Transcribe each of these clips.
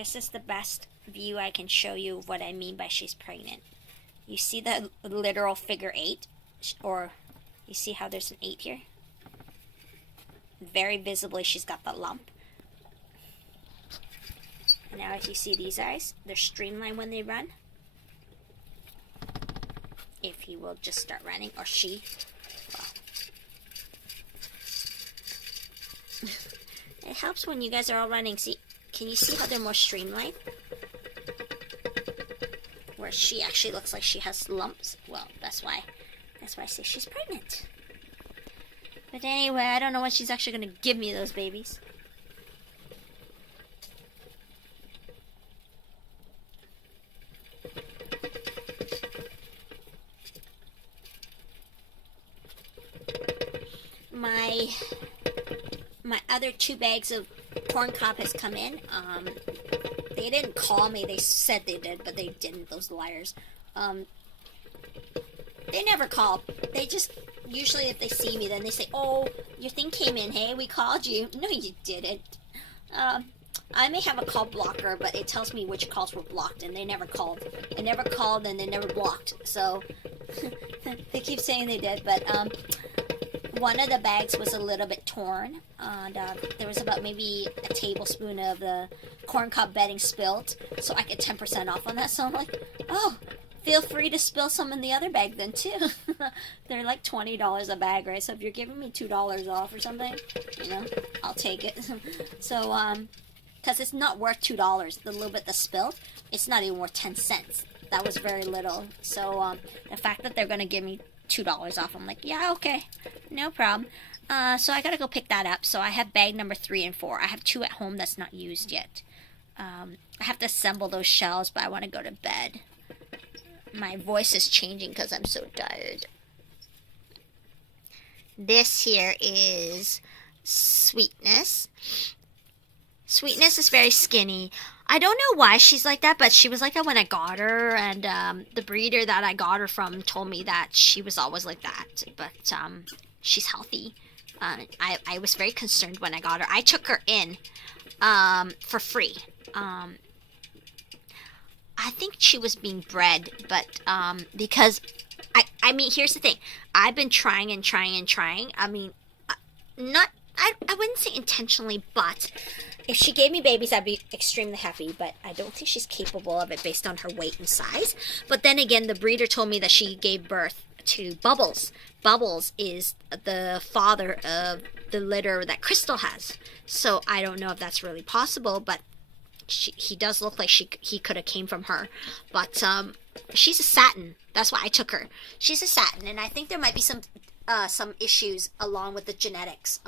This is the best view I can show you of what I mean by she's pregnant. You see the literal figure 8? Or you see how there's an 8 here? Very visibly she's got the lump. And now as you see these eyes, they're streamlined when they run. If he will just start running, or she. Well. It helps when you guys are all running. See, can you see how they're more streamlined? Where she actually looks like she has lumps. Well, that's why I say she's pregnant. But anyway, I don't know when she's actually going to give me those babies. My other 2 bags of corn cob has come in. They didn't call me. They said they did, but they didn't. Those liars. They never call. They just usually, if they see me, then they say, "Oh, your thing came in. Hey, we called you." No, you didn't. I may have a call blocker, but it tells me which calls were blocked, and they never called. They never called, and they never blocked. So they keep saying they did, but one of the bags was a little bit torn, and there was about maybe a tablespoon of the corn cob bedding spilled, so I get 10% off on that. So I'm like, oh, feel free to spill some in the other bag then too. They're like $20 a bag, right? So if you're giving me $2 off or something, you know, I'll take it. So because it's not worth $2, the little bit that spilled, it's not even worth 10 cents. That was very little. So the fact that they're gonna give me $2 off, I'm like, yeah, okay, no problem. So I gotta go pick that up. So I have bag number 3 and 4. I have 2 at home that's not used yet. I have to assemble those shells, but I want to go to bed. My voice is changing because I'm so tired. This here is Sweetness. Sweetness is very skinny. I don't know why she's like that, but she was like that when I got her, and the breeder that I got her from told me that she was always like that, but she's healthy. I was very concerned when I got her. I took her in for free. I think she was being bred, but because I mean, here's the thing. I've been trying and trying and trying. I mean, I wouldn't say intentionally, but if she gave me babies, I'd be extremely happy, but I don't think she's capable of it based on her weight and size. But then again, the breeder told me that she gave birth to Bubbles. Bubbles is the father of the litter that Crystal has. So I don't know if that's really possible, but he does look like he could have came from her. But she's a satin. That's why I took her. She's a satin, and I think there might be some issues along with the genetics.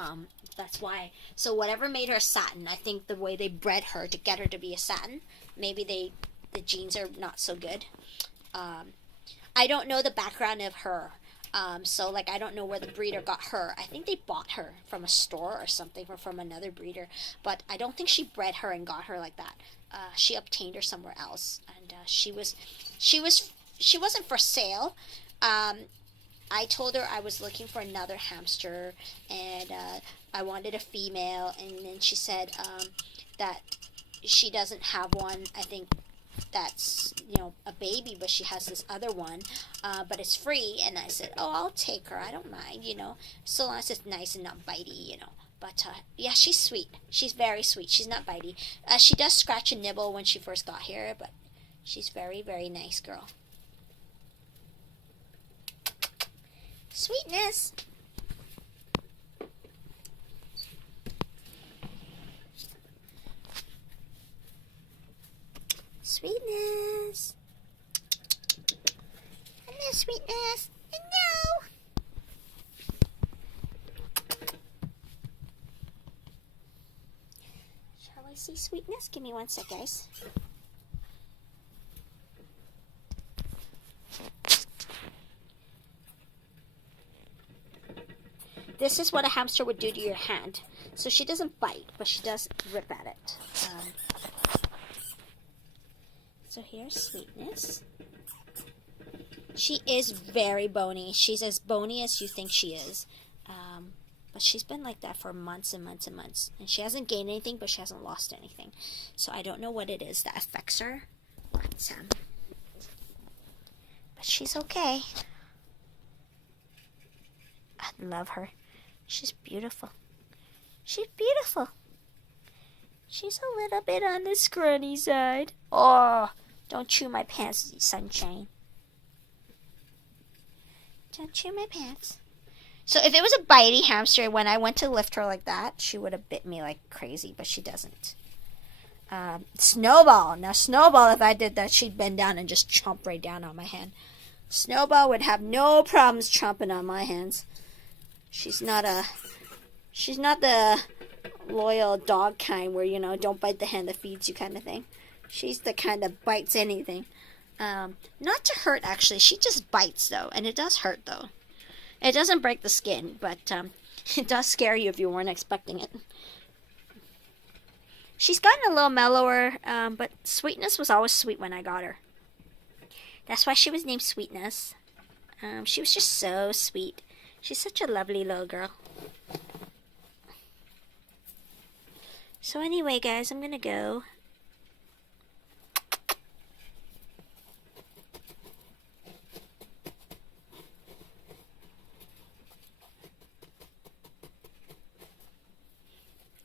That's why. So whatever made her a satin, I think the way they bred her to get her to be a satin, maybe the genes are not so good. I don't know the background of her. So like I don't know where the breeder got her. I think they bought her from a store or something, or from another breeder. But I don't think she bred her and got her like that. She obtained her somewhere else, and she wasn't for sale. I told her I was looking for another hamster, and I wanted a female, and then she said that she doesn't have one. I think that's, you know, a baby, but she has this other one, but it's free. And I said, oh, I'll take her. I don't mind, you know, so long as it's nice and not bitey, you know. But yeah, she's sweet. She's very sweet. She's not bitey. She does scratch and nibble when she first got here, but she's very, very nice girl. Sweetness. Sweetness. Hello, Sweetness. Hello. Shall I see Sweetness? Give me one sec, guys. This is what a hamster would do to your hand. So she doesn't bite, but she does rip at it. So here's Sweetness. She is very bony. She's as bony as you think she is. But she's been like that for months and months and months. And she hasn't gained anything, but she hasn't lost anything. So I don't know what it is that affects her. But she's okay. I love her. She's beautiful. She's beautiful. She's a little bit on the scrawny side. Oh, don't chew my pants, sunshine. Don't chew my pants. So if it was a bitey hamster, when I went to lift her like that, she would have bit me like crazy, but she doesn't. Snowball. Now, Snowball, if I did that, she'd bend down and just chomp right down on my hand. Snowball would have no problems chomping on my hands. She's not the loyal dog kind where, don't bite the hand that feeds you kind of thing. She's the kind that bites anything. Not to hurt, actually. She just bites, though, and it does hurt, though. It doesn't break the skin, but it does scare you if you weren't expecting it. She's gotten a little mellower, but Sweetness was always sweet when I got her. That's why she was named Sweetness. She was just so sweet. She's such a lovely little girl. So anyway, guys, I'm going to go.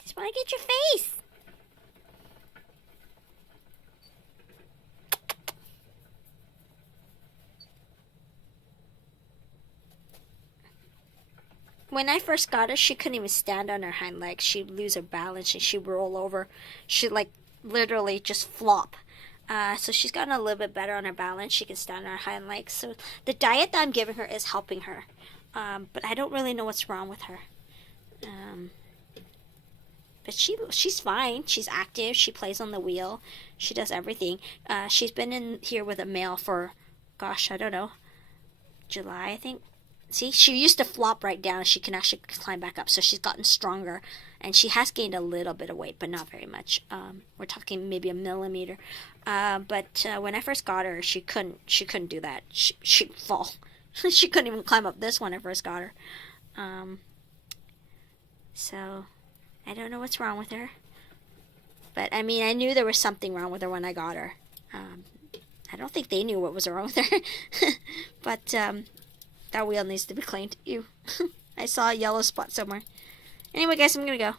Just want to get your face. When I first got her, she couldn't even stand on her hind legs. She'd lose her balance and she'd roll over. She'd literally just flop. So she's gotten a little bit better on her balance. She can stand on her hind legs. So the diet that I'm giving her is helping her. But I don't really know what's wrong with her. But she's fine. She's active. She plays on the wheel. She does everything. She's been in here with a male for, gosh, I don't know, July, I think. See, she used to flop right down. She can actually climb back up. So she's gotten stronger. And she has gained a little bit of weight, but not very much. We're talking maybe a millimeter. But when I first got her, she couldn't do that. She'd fall. She couldn't even climb up this when I first got her. So I don't know what's wrong with her. But, I mean, I knew there was something wrong with her when I got her. I don't think they knew what was wrong with her. But that wheel needs to be cleaned. Ew. I saw a yellow spot somewhere. Anyway, guys, I'm going to go.